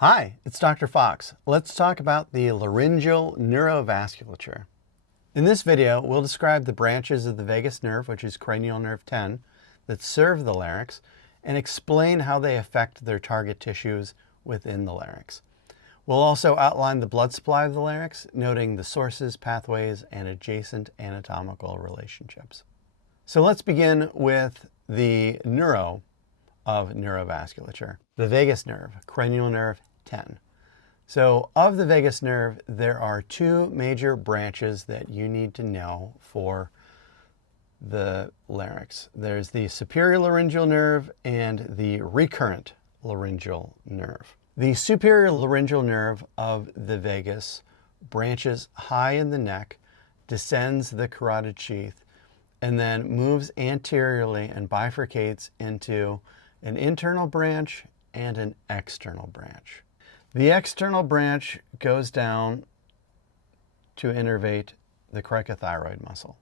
Hi, it's Dr. Fox. Let's talk about the laryngeal neurovasculature. In this video, we'll describe the branches of the vagus nerve, which is cranial nerve 10, that serve the larynx, and explain how they affect their target tissues within the larynx. We'll also outline the blood supply of the larynx, noting the sources, pathways, and adjacent anatomical relationships. So let's begin with the neuro of neurovasculature, the vagus nerve, cranial nerve 10. So of the vagus nerve, there are two major branches that you need to know for the larynx. There's the superior laryngeal nerve and the recurrent laryngeal nerve. The superior laryngeal nerve of the vagus branches high in the neck, descends the carotid sheath, and then moves anteriorly and bifurcates into an internal branch and an external branch. The external branch goes down to innervate the cricothyroid muscle.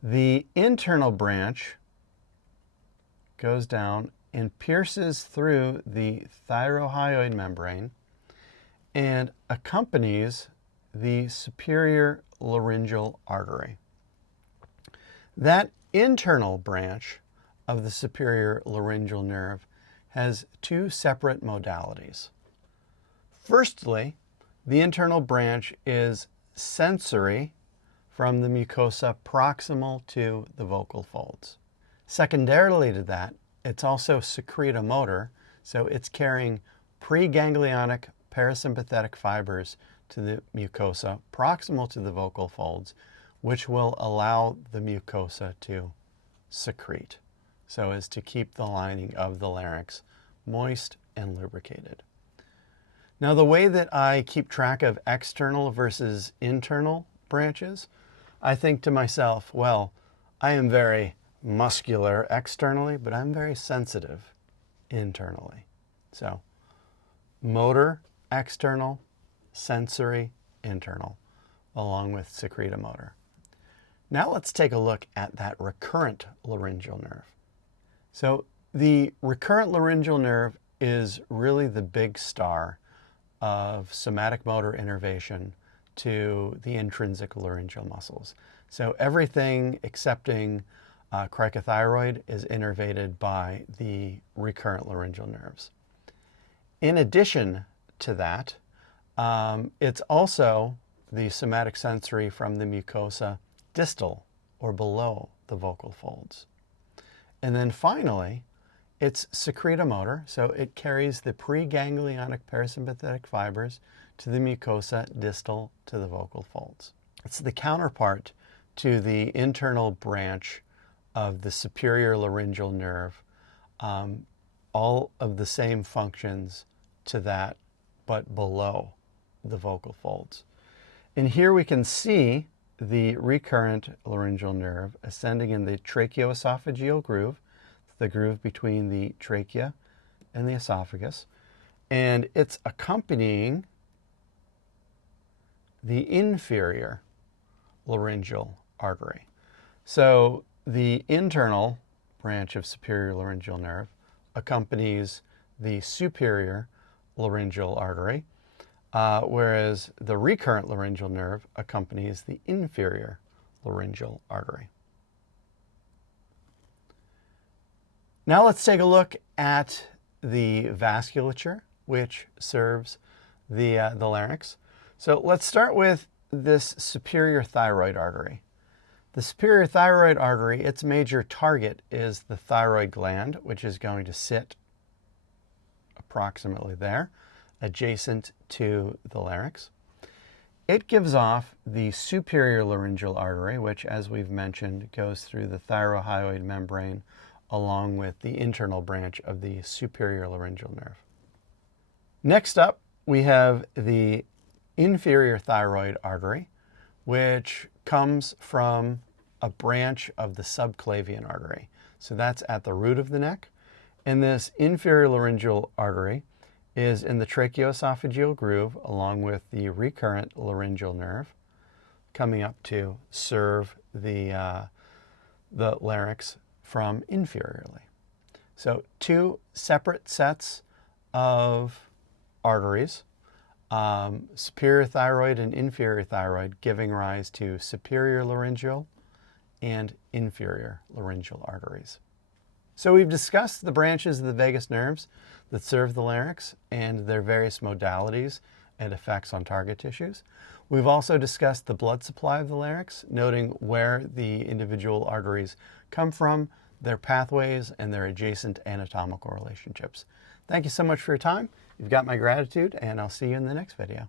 The internal branch goes down and pierces through the thyrohyoid membrane and accompanies the superior laryngeal artery. That internal branch of the superior laryngeal nerve has two separate modalities. Firstly, the internal branch is sensory from the mucosa proximal to the vocal folds. Secondarily to that, it's also secretomotor, so it's carrying preganglionic parasympathetic fibers to the mucosa proximal to the vocal folds, which will allow the mucosa to secrete, so as to keep the lining of the larynx moist and lubricated. Now, the way that I keep track of external versus internal branches, I think to myself, well, I am very muscular externally, but I'm very sensitive internally. So, motor, external, sensory, internal, along with secretomotor. Now let's take a look at that recurrent laryngeal nerve. So the recurrent laryngeal nerve is really the big star of somatic motor innervation to the intrinsic laryngeal muscles. So everything excepting cricothyroid is innervated by the recurrent laryngeal nerves. In addition to that, it's also the somatic sensory from the mucosa distal or below the vocal folds. And then finally, it's secretomotor, so it carries the preganglionic parasympathetic fibers to the mucosa distal to the vocal folds. It's the counterpart to the internal branch of the superior laryngeal nerve, all of the same functions to that, but below the vocal folds. And here we can see the recurrent laryngeal nerve ascending in the tracheoesophageal groove, the groove between the trachea and the esophagus, and it's accompanying the inferior laryngeal artery. So the internal branch of superior laryngeal nerve accompanies the superior laryngeal artery, whereas the recurrent laryngeal nerve accompanies the inferior laryngeal artery. Now let's take a look at the vasculature which serves the larynx. So let's start with this superior thyroid artery. The superior thyroid artery, its major target is the thyroid gland, which is going to sit approximately there, adjacent to the larynx. It gives off the superior laryngeal artery, which, as we've mentioned, goes through the thyrohyoid membrane along with the internal branch of the superior laryngeal nerve. Next up, we have the inferior thyroid artery, which comes from a branch of the subclavian artery. So that's at the root of the neck. And this inferior laryngeal artery is in the tracheoesophageal groove along with the recurrent laryngeal nerve, coming up to serve the larynx from inferiorly. So two separate sets of arteries, superior thyroid and inferior thyroid, giving rise to superior laryngeal and inferior laryngeal arteries. So we've discussed the branches of the vagus nerves that serve the larynx and their various modalities and effects on target tissues. We've also discussed the blood supply of the larynx, noting where the individual arteries come from, their pathways, and their adjacent anatomical relationships. Thank you so much for your time. You've got my gratitude, and I'll see you in the next video.